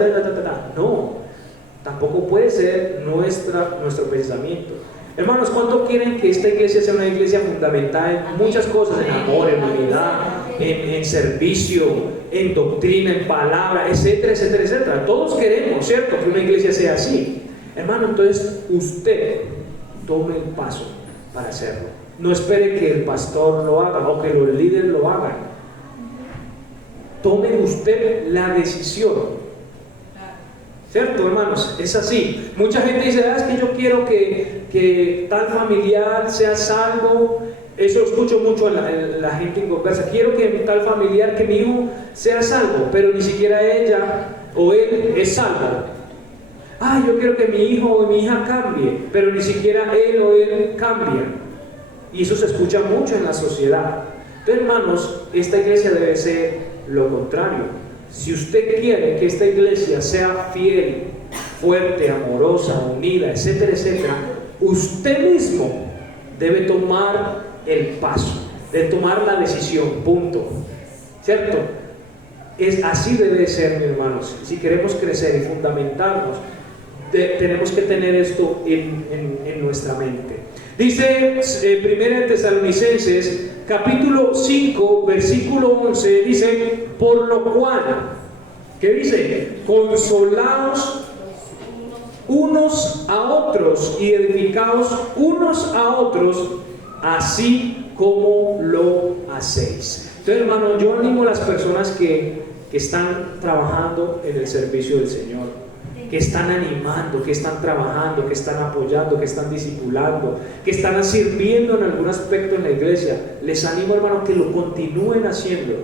No, tampoco puede ser nuestro pensamiento. Hermanos, ¿cuánto quieren que esta iglesia sea una iglesia fundamentada en muchas cosas? En amor, en unidad, en servicio, en doctrina, en palabra, etcétera, etcétera, etcétera. Todos queremos, ¿cierto?, que una iglesia sea así. Hermano, entonces usted tome el paso para hacerlo. No espere que el pastor lo haga o que los líderes lo hagan. Tome usted la decisión. ¿Cierto, hermanos? Es así. Mucha gente dice, es que yo quiero que tal familiar sea salvo. Eso escucho mucho en la gente en conversa. Quiero que tal familiar, que mi hijo sea salvo, pero ni siquiera ella o él es salvo. Yo quiero que mi hijo o mi hija cambie, pero ni siquiera él o él cambia. Y eso se escucha mucho en la sociedad. Entonces, hermanos, esta iglesia debe ser lo contrario. Si usted quiere que esta iglesia sea fiel, fuerte, amorosa, unida, etcétera, etcétera, usted mismo debe tomar el paso, debe tomar la decisión, punto. ¿Cierto? Así debe ser, mis hermanos. Si queremos crecer y fundamentarnos, tenemos que tener esto en nuestra mente. Dice 1 Tesalonicenses capítulo 5 versículo 11, dice: por lo cual, ¿qué dice? Consolaos unos a otros y edificaos unos a otros, así como lo hacéis. Entonces, hermano, yo animo a las personas que están trabajando en el servicio del Señor, que están animando, que están trabajando, que están apoyando, que están discipulando, que están sirviendo en algún aspecto en la iglesia. Les animo, hermano, que lo continúen haciendo.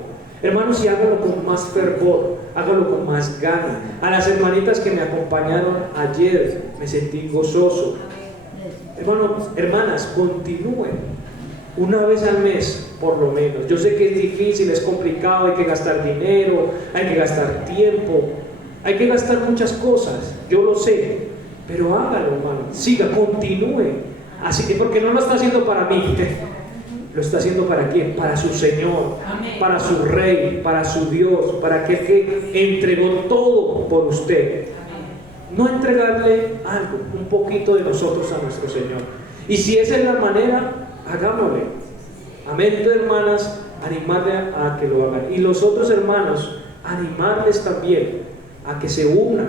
Hermanos, y hágalo con más fervor, hágalo con más gana. A las hermanitas que me acompañaron ayer, me sentí gozoso. Hermanos, hermanas, continúen. Una vez al mes, por lo menos. Yo sé que es difícil, es complicado, hay que gastar dinero, hay que gastar tiempo, hay que gastar muchas cosas, yo lo sé, pero hágalo, hermano, siga, continúe, así, porque no lo está haciendo para mí, lo está haciendo para quién, para su Señor, para su Rey, para su Dios, para aquel que entregó todo por usted. No entregarle algo, un poquito de nosotros a nuestro Señor, y si esa es la manera, hagámosle. Amén. Entonces, hermanas, animarle a que lo hagan, y los otros hermanos, animarles también a que se unan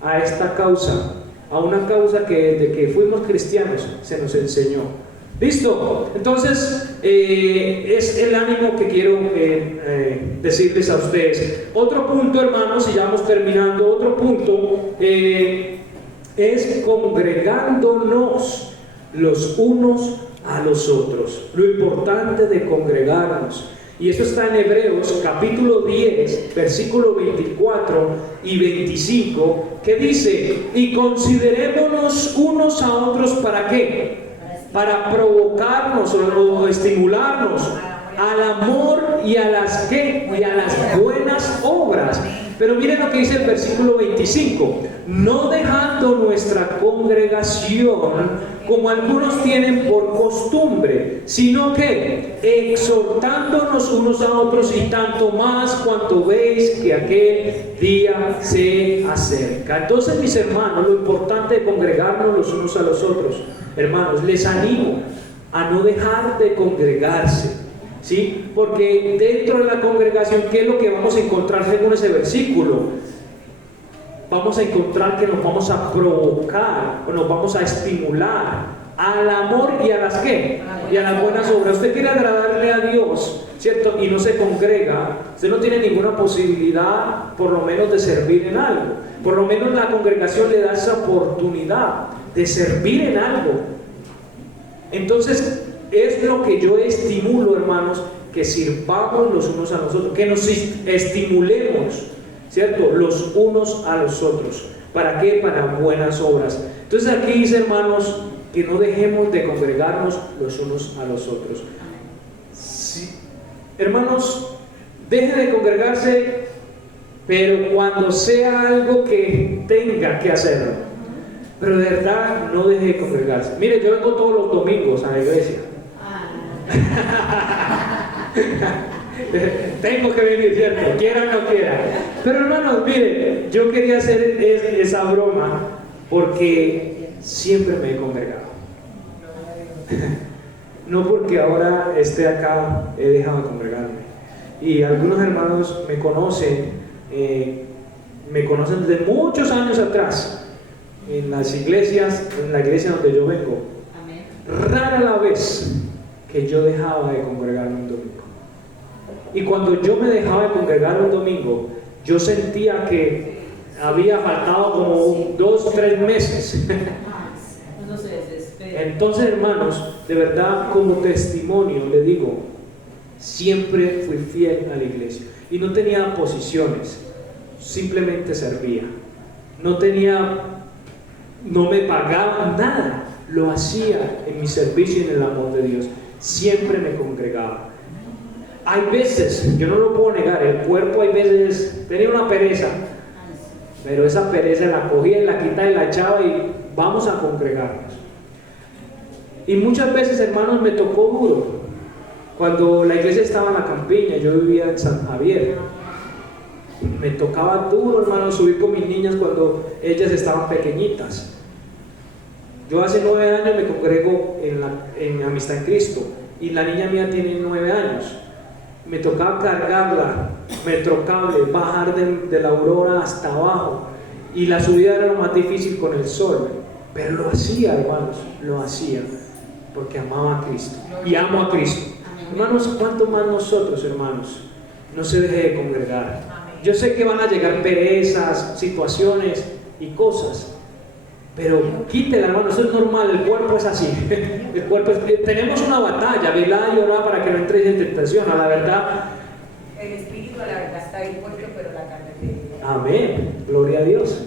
a esta causa, a una causa que desde que fuimos cristianos se nos enseñó. ¿Listo? Entonces, es el ánimo que quiero decirles a ustedes. Otro punto, hermanos, y ya vamos terminando, otro punto es congregándonos los unos a los otros. Lo importante de congregarnos. Y eso está en Hebreos capítulo 10, versículo 24 y 25, que dice: y considerémonos unos a otros, ¿para qué? Para provocarnos o estimularnos al amor y a las ¿qué? Y a las buenas obras. Pero miren lo que dice el versículo 25: no dejando nuestra congregación como algunos tienen por costumbre, sino que exhortándonos unos a otros, y tanto más cuanto veis que aquel día se acerca. Entonces, mis hermanos, lo importante de congregarnos los unos a los otros, hermanos, les animo a no dejar de congregarse, ¿sí? Porque dentro de la congregación, ¿qué es lo que vamos a encontrar según ese versículo? Vamos a encontrar que nos vamos a provocar, o nos vamos a estimular al amor y a las ¿qué? Y a las buenas obras. Usted quiere agradarle a Dios, ¿cierto? Y no se congrega, usted no tiene ninguna posibilidad, por lo menos, de servir en algo. Por lo menos la congregación le da esa oportunidad de servir en algo. Entonces, es lo que yo estimulo, hermanos, que sirvamos los unos a los otros, que nos estimulemos, ¿cierto? Los unos a los otros. ¿Para qué? Para buenas obras. Entonces aquí dice, hermanos, que no dejemos de congregarnos los unos a los otros. Sí. Hermanos, dejen de congregarse, pero cuando sea algo que tenga que hacerlo. Pero de verdad, no deje de congregarse. Mire, yo vengo todos los domingos a la iglesia. Tengo que venir, ¿cierto? Quiera o no quiera. Pero hermanos, mire, yo quería hacer esa broma porque siempre me he congregado. No porque ahora esté acá he dejado de congregarme. Y algunos hermanos me conocen desde muchos años atrás, en las iglesias, en la iglesia donde yo vengo. Rara la vez que yo dejaba de congregarme un domingo. Y cuando yo me dejaba de congregar un domingo, yo sentía que había faltado como 2 o 3 meses. Entonces, hermanos, de verdad, como testimonio le digo, siempre fui fiel a la iglesia y no tenía posiciones, simplemente servía. No me pagaban nada, lo hacía en mi servicio y en el amor de Dios. Siempre me congregaba. Hay veces, yo no lo puedo negar, el cuerpo hay veces tenía una pereza, pero esa pereza la cogía y la quitaba y la echaba y vamos a congregarnos. Y muchas veces, hermanos, me tocó duro. Cuando la iglesia estaba en la campiña, yo vivía en San Javier, me tocaba duro, hermanos, subir con mis niñas cuando ellas estaban pequeñitas. Yo hace 9 años me congrego en Amistad en Cristo y la niña mía tiene 9 años. Me tocaba cargarla, metrocable, bajar de la Aurora hasta abajo, y la subida era lo más difícil con el sol, pero lo hacía, hermanos, lo hacía porque amaba a Cristo y amo a Cristo. Hermanos, ¿cuánto más nosotros, hermanos? No se deje de congregar. Yo sé que van a llegar perezas, situaciones y cosas, pero quítela, hermano, eso es normal, el cuerpo es así. El cuerpo tenemos una batalla, velad y orad para que no entréis en tentación. A la verdad, el espíritu a la verdad está dispuesto, pero la carne es débil. amén, gloria a Dios.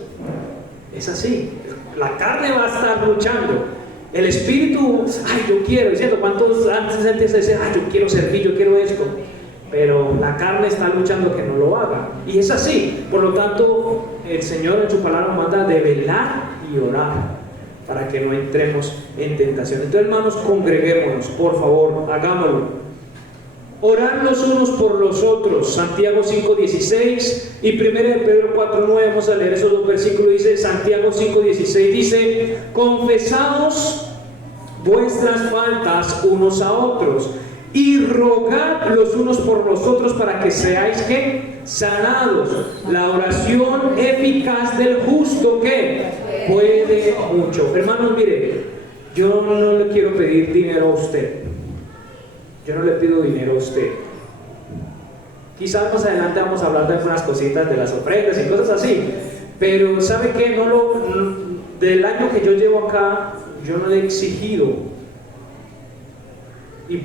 Es así, la carne va a estar luchando. El espíritu, ay, yo quiero, ¿cierto? ¿Cuántos antes de decir, ay, yo quiero servir, yo quiero esto? Pero la carne está luchando que no lo haga. Y es así. Por lo tanto, el Señor en su palabra nos manda de velar y orar para que no entremos en tentación. Entonces, hermanos, congreguémonos, por favor, hagámoslo. Orar los unos por los otros, Santiago 5:16 y 1 Pedro 4:9. Vamos a leer esos 2 versículos. Dice Santiago 5:16, dice: confesaos vuestras faltas unos a otros y rogad los unos por los otros para que seáis ¿qué? Sanados. La oración eficaz del justo ¿qué? Puede mucho. Hermanos, mire, yo no le quiero pedir dinero a usted. Yo no le pido dinero a usted. Quizás más adelante vamos a hablar de algunas cositas de las ofrendas y cosas así. Pero ¿sabe qué? Del año que yo llevo acá, yo no le he exigido, y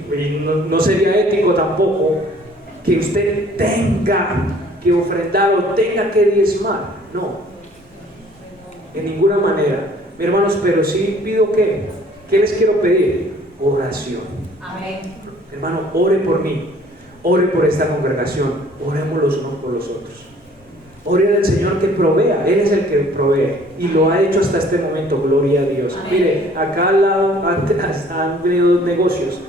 no sería ético tampoco, que usted tenga que ofrendar o tenga que diezmar. No, en ninguna manera, mis hermanos. Pero sí pido ¿qué les quiero pedir? Oración. Amén. Hermano, ore por mí, ore por esta congregación, oremos los unos por los otros. Ore al Señor que provea, Él es el que provee y lo ha hecho hasta este momento, gloria a Dios. Amén. Mire, acá al lado han venido 2 negocios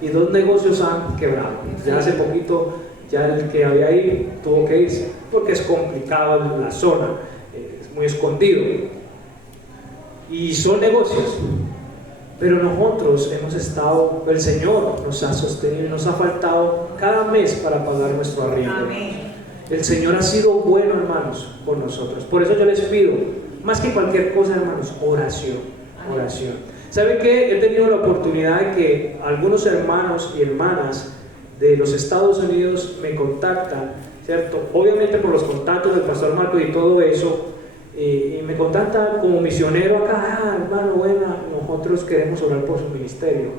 y 2 negocios han quebrado. Ya hace poquito, ya el que había ahí tuvo que irse porque es complicado la zona, es muy escondido y son negocios. pero nosotros hemos estado, el Señor nos ha sostenido, nos ha faltado cada mes para pagar nuestro arriendo. Amén. El Señor ha sido bueno, hermanos, con nosotros. Por eso yo les pido, más que cualquier cosa, hermanos, oración, oración. ¿Saben qué? He tenido la oportunidad de que algunos hermanos y hermanas de los Estados Unidos me contactan, ¿cierto? Obviamente por los contactos del pastor Marco y todo eso, y me contactan como misionero acá, hermano, bueno, nosotros queremos orar por su ministerio.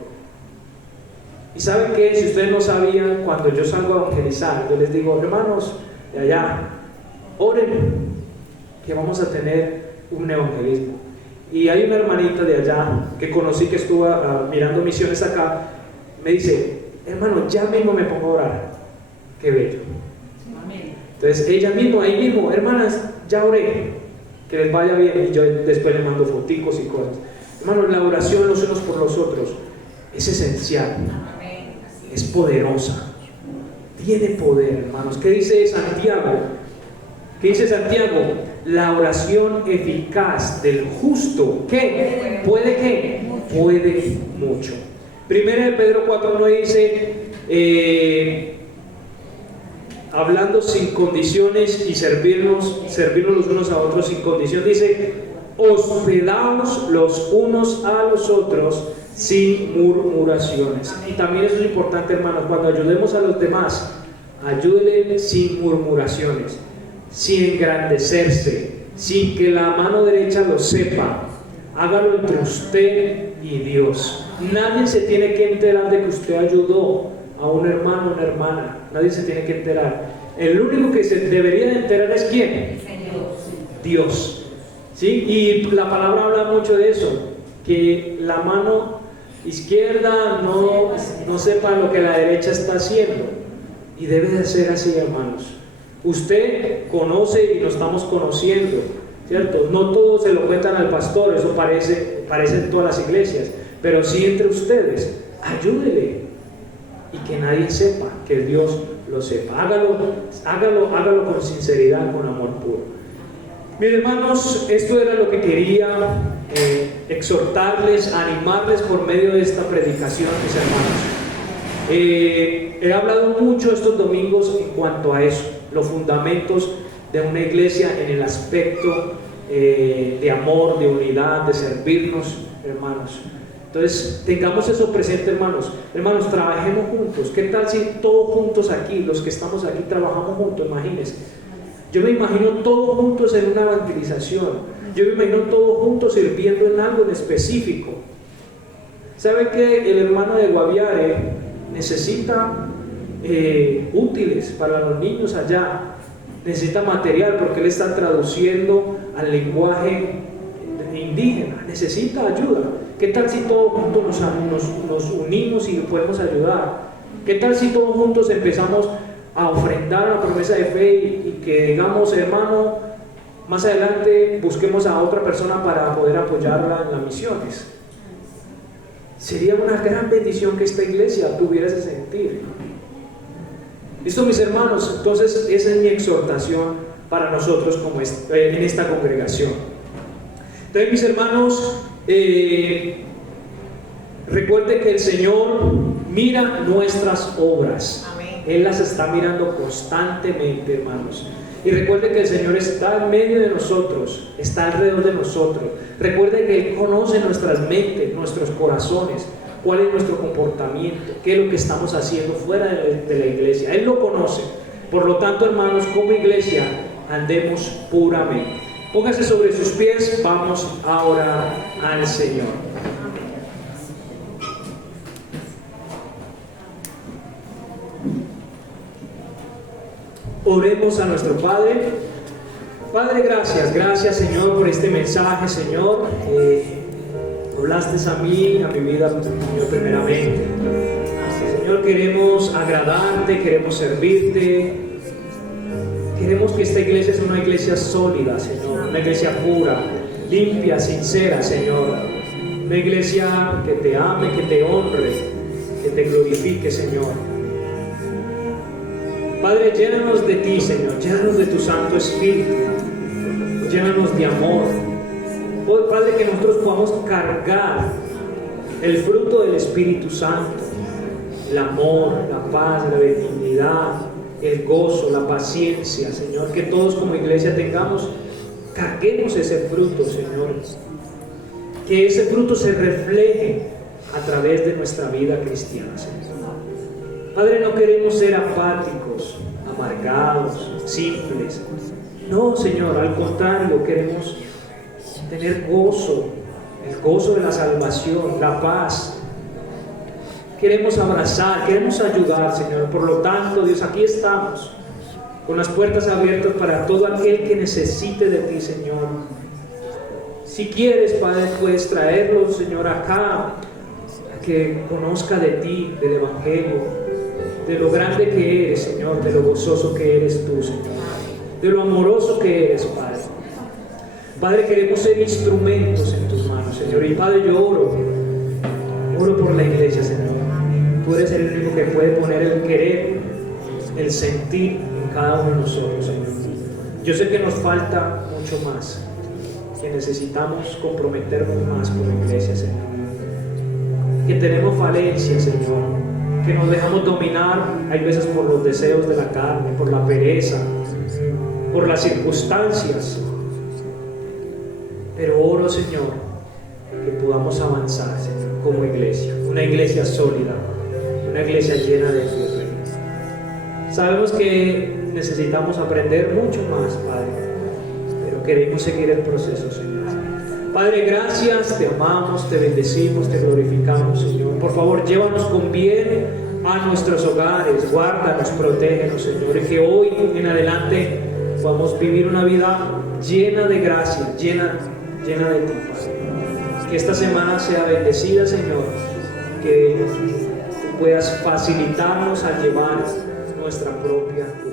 Y saben que si ustedes no sabían, cuando yo salgo a evangelizar, yo les digo, hermanos de allá, oren, que vamos a tener un evangelismo. Y hay una hermanita de allá que conocí que estuvo mirando misiones acá, me dice, hermano, ya mismo me pongo a orar. Qué bello. Amén. Entonces ella mismo, ahí mismo, hermanas, ya oré, que les vaya bien. Y yo después le mando foticos y cosas. Hermanos, la oración los unos por los otros es esencial, Amén. Así es poderosa, tiene poder, hermanos. ¿Qué dice Santiago? ¿Qué dice Santiago? La oración eficaz del justo, ¿qué? ¿Puede qué? Puede mucho. Primera de Pedro 4:1 dice, hablando sin condiciones y servirnos los unos a otros sin condición, dice, hospedaos los unos a los otros sin murmuraciones. Y también eso es importante, hermanos, cuando ayudemos a los demás, ayúdenle sin murmuraciones, sin engrandecerse, sin que la mano derecha lo sepa. Hágalo entre usted y Dios. Nadie se tiene que enterar de que usted ayudó a un hermano o una hermana. Nadie se tiene que enterar. El único que se debería de enterar es ¿quién? Dios. ¿Sí? Y la palabra habla mucho de eso, que la mano izquierda no sepa lo que la derecha está haciendo. Y debe de ser así, hermanos. Usted conoce y lo estamos conociendo, ¿cierto? No todos se lo cuentan al pastor, eso parece en todas las iglesias, pero sí entre ustedes. Ayúdele y que nadie sepa, que Dios lo sepa. Hágalo con sinceridad, con amor puro. Mis hermanos, esto era lo que quería exhortarles, animarles por medio de esta predicación, mis hermanos. He hablado mucho estos domingos en cuanto a eso, los fundamentos de una iglesia en el aspecto de amor, de unidad, de servirnos, hermanos. Entonces, tengamos eso presente, hermanos. Hermanos, trabajemos juntos. ¿Qué tal si todos juntos aquí, los que estamos aquí, trabajamos juntos? Imagínense. Yo me imagino todos juntos en una evangelización. Yo me imagino todos juntos sirviendo en algo en específico. ¿Sabe que el hermano de Guaviare necesita útiles para los niños allá? Necesita material porque él está traduciendo al lenguaje indígena. Necesita ayuda. ¿Qué tal si todos juntos nos unimos y podemos ayudar? ¿Qué tal si todos juntos empezamos a ofrendar la promesa de fe y que digamos, hermano, más adelante busquemos a otra persona para poder apoyarla en las misiones? Sería una gran bendición que esta iglesia tuviera ese sentir. ¿Listo, mis hermanos? Entonces esa es mi exhortación para nosotros como en esta congregación. Entonces, mis hermanos, recuerde que el Señor mira nuestras obras. Amén. Él las está mirando constantemente, hermanos. Y recuerde que el Señor está en medio de nosotros, está alrededor de nosotros. Recuerde que Él conoce nuestras mentes, nuestros corazones, cuál es nuestro comportamiento, qué es lo que estamos haciendo fuera de la iglesia. Él lo conoce. Por lo tanto, hermanos, como iglesia, andemos puramente. Póngase sobre sus pies, vamos a orar al Señor. Oremos a nuestro Padre. Padre, gracias Señor por este mensaje, Señor. Hablaste a mí, a mi vida, Señor, primeramente. Señor, queremos agradarte, queremos servirte. Queremos que esta iglesia sea una iglesia sólida, Señor, una iglesia pura, limpia, sincera, Señor. Una iglesia que te ame, que te honre, que te glorifique, Señor. Padre, llénanos de ti, Señor, llénanos de tu Santo Espíritu, llénanos de amor. Padre, que nosotros podamos cargar el fruto del Espíritu Santo, el amor, la paz, la benignidad, el gozo, la paciencia, Señor, que todos como iglesia carguemos ese fruto, Señor, que ese fruto se refleje a través de nuestra vida cristiana, Señor. Padre, no queremos ser apáticos, amargados, simples. No, Señor, al contrario, queremos tener gozo, el gozo de la salvación, la paz. Queremos abrazar, queremos ayudar, Señor. Por lo tanto, Dios, aquí estamos, con las puertas abiertas para todo aquel que necesite de ti, Señor. Si quieres, Padre, puedes traerlo, Señor, acá, que conozca de ti, del Evangelio, de lo grande que eres, Señor, de lo gozoso que eres tú, Señor, de lo amoroso que eres, Padre. Padre, queremos ser instrumentos en tus manos, Señor. Y Padre, yo oro por la iglesia, Señor. Tú eres el único que puede poner el querer, el sentir en cada uno de nosotros, Señor. Yo sé que nos falta mucho más, que necesitamos comprometernos más con la iglesia, Señor. Que tenemos falencias, Señor. Que nos dejamos dominar, hay veces por los deseos de la carne, por la pereza, por las circunstancias. Pero oro, Señor, que podamos avanzar, Señor, como iglesia. Una iglesia sólida, una iglesia llena de tu reino. Sabemos que necesitamos aprender mucho más, Padre, pero queremos seguir el proceso, Señor. Padre, gracias, te amamos, te bendecimos, te glorificamos, Señor. Por favor, llévanos con bien a nuestros hogares, guárdanos, protégenos, Señor, y que hoy en adelante podamos vivir una vida llena de gracia, llena de ti, Padre. Que esta semana sea bendecida, Señor, que tú puedas facilitarnos a llevar nuestra propia vida.